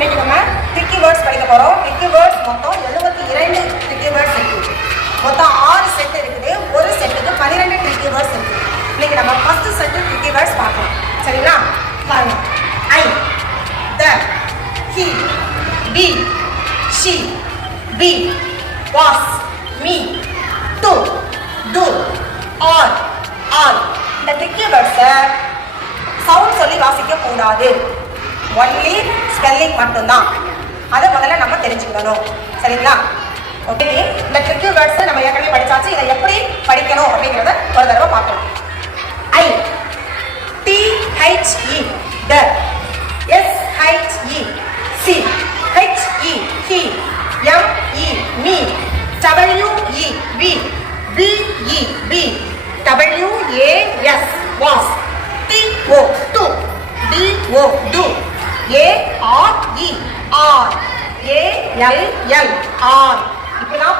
இன்னைக்கு நம்ம tricky words படிக்க போறோம். ட்ரிக்கி வேர்ட்ஸ் மொத்தம் 72 ட்ரிக்கி வேர்ட்ஸ் இருக்கு. மொத்தம் 6 செட் இருக்குது. ஒரு செட்டுக்கு 12 ட்ரிக்கி வேர்ட்ஸ் இருக்கு. இன்னைக்கு நம்ம ஃபர்ஸ்ட் செட் ட்ரிக்கி வேர்ட்ஸ் பார்க்கலாம். சரிங்களா? பாருங்க. I, the, he, be, she, be, was, me, to, do, are, all. இந்த ட்ரிக்கி வேர்ட்ஸை சவுண்ட் சொல்லி வாசிக்க கூடாது. ஒன்லி ஸ்பெல்லிங் மட்டும்தான். அதை முதல்ல நம்ம தெரிஞ்சுக்கணும். சரிங்களா? ஓகே. இந்த ட்ரிக்கி வேர்ட்ஸ் நம்ம ஏற்கனவே படிச்சாச்சு. இதை எப்படி படிக்கணும் அப்படிங்கிறத ஒரு தடவை பார்க்கலாம். I, THE, the, SHE, she, HE, he, ME, me, WE, we, BE, be, WAS, was, TO, to, DO, do, ARE, are, ALL, all. இப்படிலாம்